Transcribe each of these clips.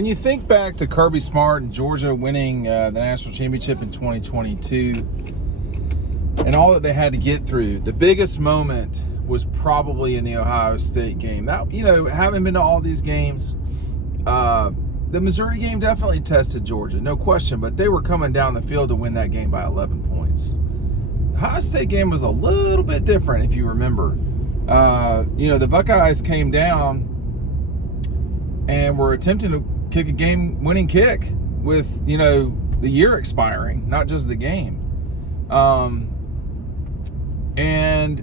When you think back to Kirby Smart and Georgia winning the national championship in 2022 and all that they had to get through, the biggest moment was probably in the Ohio State game. That, having been to all these games, the Missouri game definitely tested Georgia, no question, but they were coming down the field to win that game by 11 points. The Ohio State game was a little bit different, if you remember. The Buckeyes came down and were attempting to kick a game-winning kick with, the year expiring, not just the game. And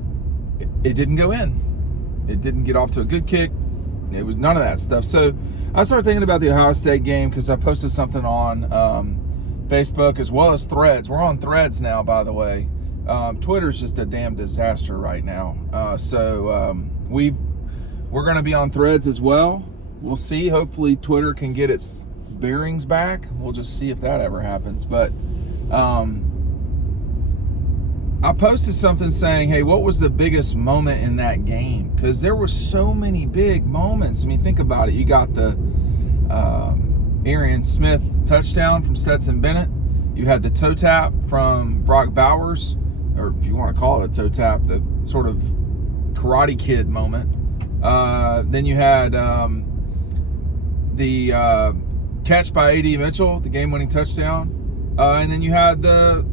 it didn't go in. It didn't get off to a good kick. It was none of that stuff. So I started thinking about the Ohio State game because I posted something on Facebook as well as Threads. We're on Threads now, by the way. Twitter's just a damn disaster right now. We're going to be on Threads as well. We'll see. Hopefully Twitter can get its bearings back. We'll just see if that ever happens. But I posted something saying, hey, what was the biggest moment in that game? Because there were so many big moments. I mean, think about it. You got the Arian Smith touchdown from Stetson Bennett. You had the toe tap from Brock Bowers, or if you want to call it a toe tap, the sort of Karate Kid moment. Then you had the catch by A.D. Mitchell, the game-winning touchdown. And then you had the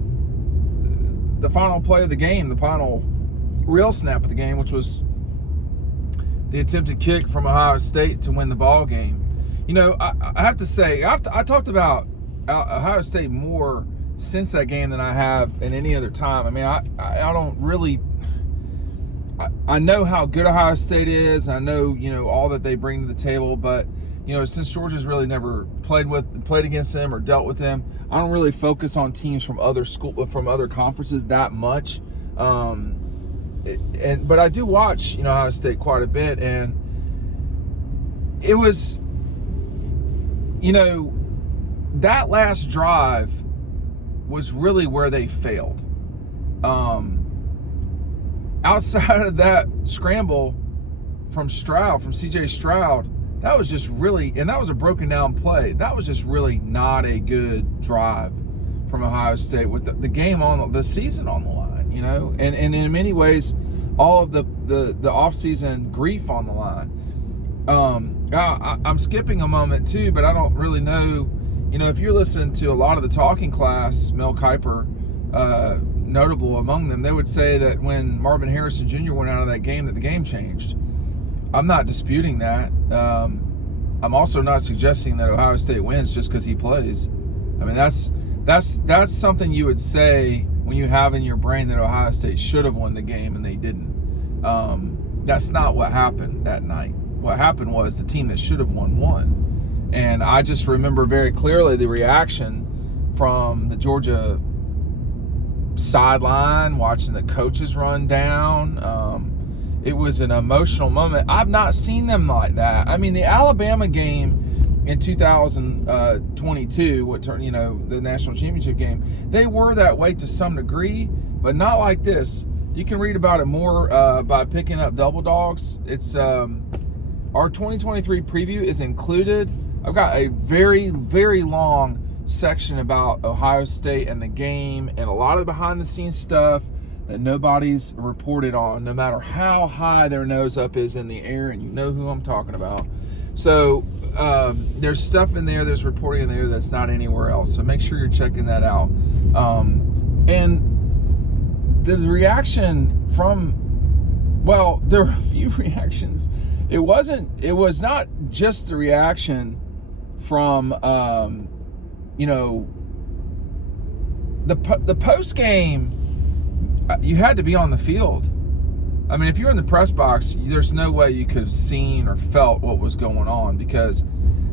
final play of the game, the final real snap of the game, which was the attempted kick from Ohio State to win the ball game. I have to say, I talked about Ohio State more since that game than I have in any other time. I mean, I don't really... I know how good Ohio State is. I know, all that they bring to the table, but, since Georgia's really never played against them or dealt with them, I don't really focus on teams from other conferences that much. But I do watch, Ohio State quite a bit, and it was, that last drive was really where they failed. Outside of that scramble from C.J. Stroud, that was just really, and that was a broken down play. That was just really not a good drive from Ohio State with the game on the season on the line, and in many ways, all of the offseason grief on the line. I'm skipping a moment too, but I don't really know, if you're listening to a lot of the talking class, Mel Kiper, notable among them, they would say that when Marvin Harrison Jr. went out of that game, that the game changed. I'm not disputing that. I'm also not suggesting that Ohio State wins just because he plays. I mean, that's something you would say when you have in your brain that Ohio State should have won the game and they didn't. That's not what happened that night. What happened was the team that should have won. And I just remember very clearly the reaction from the Georgia sideline, watching the coaches run down. It was an emotional moment. I've not seen them like that. I mean, the Alabama game in 2022, the national championship game, they were that way to some degree, but not like this. You can read about it more by picking up Double Dogs. It's our 2023 preview is included. I've got a very, very long section about Ohio State and the game and a lot of behind-the-scenes stuff that nobody's reported on, no matter how high their nose up is in the air, and you know who I'm talking about. So there's stuff in there, there's reporting in there that's not anywhere else. So make sure you're checking that out. And the reaction from, well, there were a few reactions. It was not just the reaction from, the post game. You had to be on the field. I mean, if you're in the press box, there's no way you could have seen or felt what was going on, because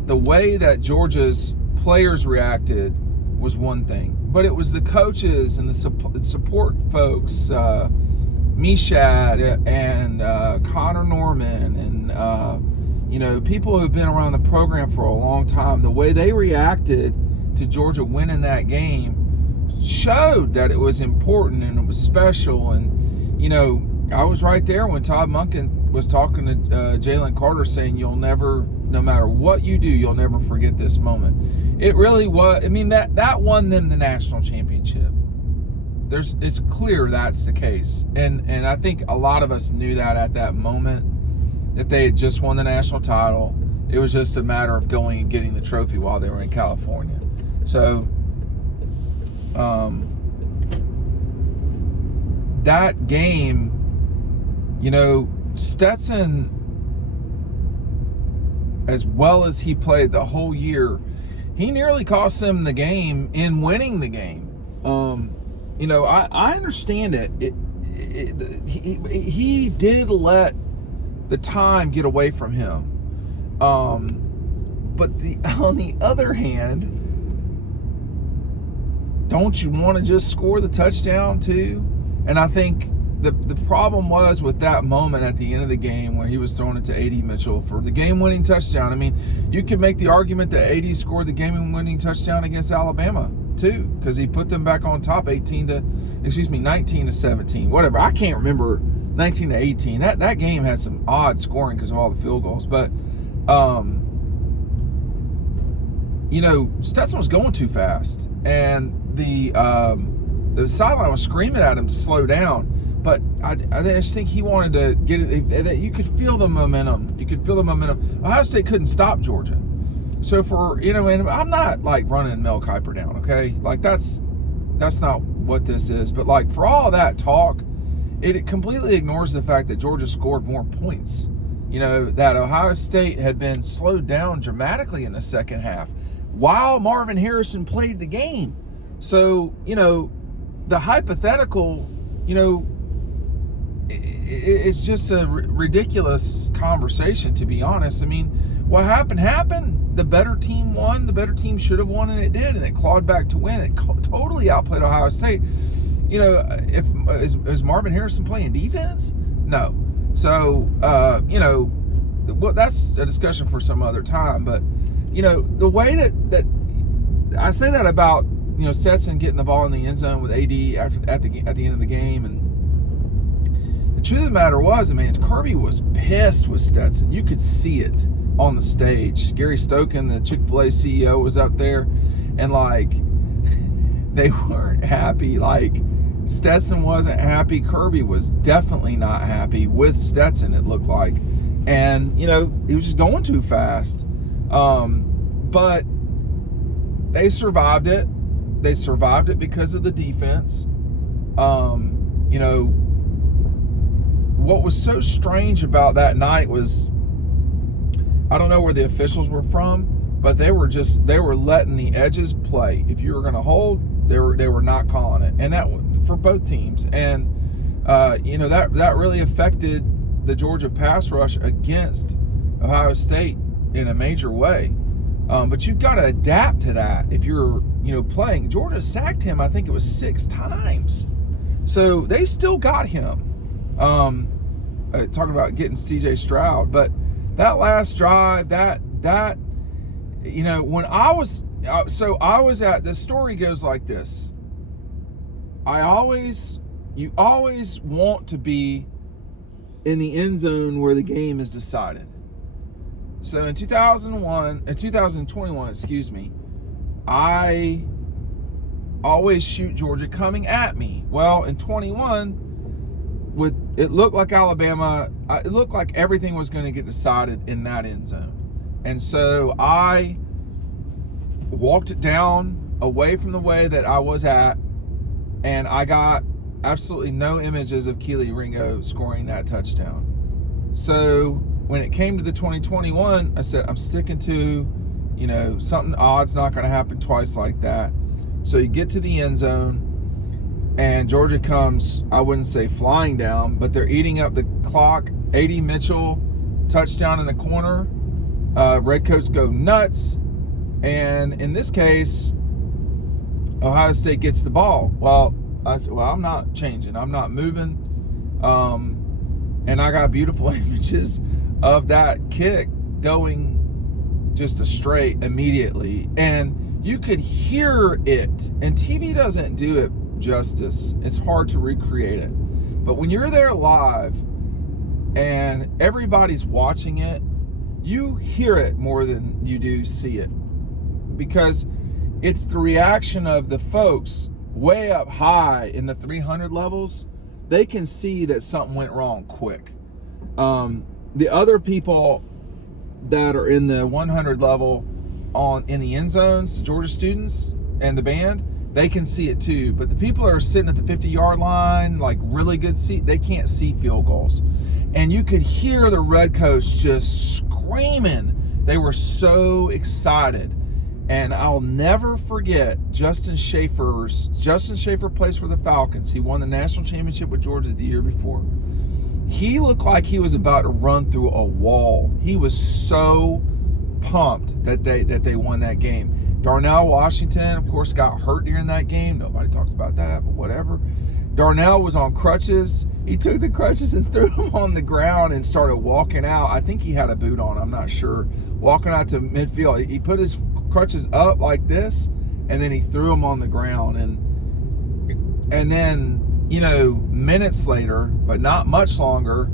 the way that Georgia's players reacted was one thing, but it was the coaches and the support folks, Mishad and Connor Norman and people who've been around the program for a long time. The way they reacted to Georgia winning that game showed that it was important and it was special. And I was right there when Todd Monken was talking to Jalen Carter, saying you'll never no matter what you do, you'll never forget this moment. It really was. I mean, that won them the national championship. It's clear that's the case, and I think a lot of us knew that at that moment, that they had just won the national title. It was just a matter of going and getting the trophy while they were in California. So, that game, Stetson, as well as he played the whole year, he nearly cost them the game in winning the game. I understand it. He did let the time get away from him. But on the other hand, don't you want to just score the touchdown too? And I think the problem was with that moment at the end of the game when he was throwing it to A.D. Mitchell for the game-winning touchdown. I mean, you could make the argument that A.D. scored the game-winning touchdown against Alabama too, because he put them back on top 19 to 17, whatever. I can't remember 19 to 18. That game had some odd scoring because of all the field goals, but Stetson was going too fast, and the sideline was screaming at him to slow down. But I just think he wanted to get it. That you could feel the momentum. Ohio State couldn't stop Georgia. So and I'm not like running Mel Kiper down, okay? Like that's not what this is. But like for all that talk, it completely ignores the fact that Georgia scored more points. That Ohio State had been slowed down dramatically in the second half while Marvin Harrison played the game. So, the hypothetical, it's just a ridiculous conversation, to be honest. I mean, what happened. The better team won. The better team should have won, and it did, and it clawed back to win. It totally outplayed Ohio State. Is Marvin Harrison playing defense? No. So, that's a discussion for some other time. But, the way that I say that about, Stetson getting the ball in the end zone with AD at the end of the game, and the truth of the matter was, Kirby was pissed with Stetson. You could see it on the stage. Gary Stokin, the Chick-fil-A CEO, was up there, and they weren't happy. Stetson wasn't happy. Kirby was definitely not happy with Stetson, it looked like. And, he was just going too fast. But they survived it. They survived it because of the defense. What was so strange about that night was, I don't know where the officials were from, but they were letting the edges play. If you were going to hold, they were not calling it. And that for both teams. And, that really affected the Georgia pass rush against Ohio State in a major way. But you've got to adapt to that if you're, playing. Georgia sacked him, I think it was 6 times. So they still got him. Talking about getting C.J. Stroud. But that last drive, when I was at, the story goes like this. You always want to be in the end zone where the game is decided. So in 2021, I always shoot Georgia coming at me. Well, in 21, it looked like Alabama, it looked like everything was going to get decided in that end zone. And so I walked it down away from the way that I was at, and I got absolutely no images of Keely Ringo scoring that touchdown. So when it came to the 2021, I said, I'm sticking to, something odd's not going to happen twice like that. So you get to the end zone, and Georgia comes, I wouldn't say flying down, but they're eating up the clock. A.D. Mitchell, touchdown in the corner. Redcoats go nuts. And in this case, Ohio State gets the ball. Well, I said, I'm not changing. I'm not moving. And I got beautiful images of that kick going just a straight immediately. And you could hear it. And TV doesn't do it justice. It's hard to recreate it. But when you're there live and everybody's watching it, you hear it more than you do see it, because it's the reaction of the folks way up high in the 300 levels. They can see that something went wrong quick. The other people that are in the 100 level in the end zones, the Georgia students and the band, they can see it too. But the people that are sitting at the 50-yard line, like really good seat, they can't see field goals. And you could hear the Redcoats just screaming. They were so excited. And I'll never forget Justin Schaefer plays for the Falcons. He won the national championship with Georgia the year before. He looked like he was about to run through a wall. He was so pumped that they won that game. Darnell Washington, of course, got hurt during that game. Nobody talks about that, but whatever. Darnell was on crutches. He took the crutches and threw them on the ground and started walking out. I think he had a boot on, I'm not sure. Walking out to midfield. He put his crutches up like this, and then he threw them on the ground. And then, you know, minutes later, but not much longer,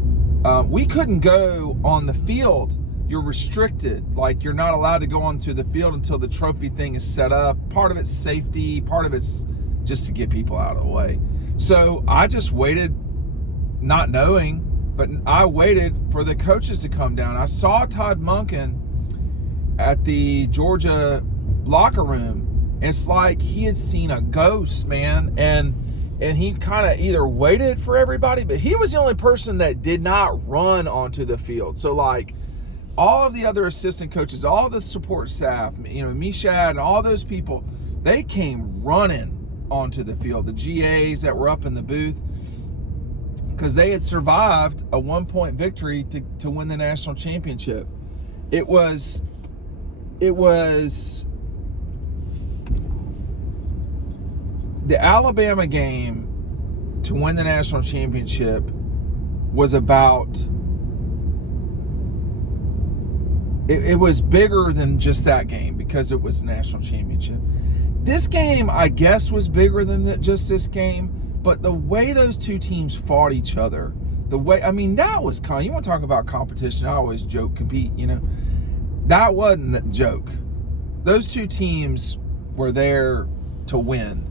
we couldn't go on the field. You're restricted. Like, you're not allowed to go onto the field until the trophy thing is set up. Part of it's safety, part of it's just to get people out of the way. So I just waited, not knowing, but I waited for the coaches to come down. I saw Todd Monken at the Georgia locker room, and it's like he had seen a ghost, man. And he kind of either waited for everybody, but he was the only person that did not run onto the field. So, like, all of the other assistant coaches, all the support staff, you know, Mishad and all those people, they came running onto the field. The GAs that were up in the booth, because they had survived a 1-point victory to win the national championship. It was the Alabama game to win the national championship was about, it was bigger than just that game because it was the national championship. This game, I guess, was bigger than just this game, but the way those two teams fought each other, the way, I mean, that was kind of, you want to talk about competition, I always joke, compete, you know. That wasn't a joke. Those two teams were there to win.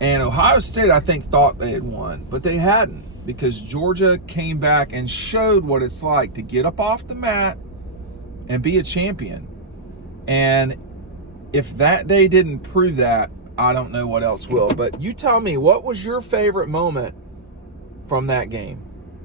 And Ohio State, I think, thought they had won, but they hadn't, because Georgia came back and showed what it's like to get up off the mat and be a champion. And if that day didn't prove that, I don't know what else will. But you tell me, what was your favorite moment from that game?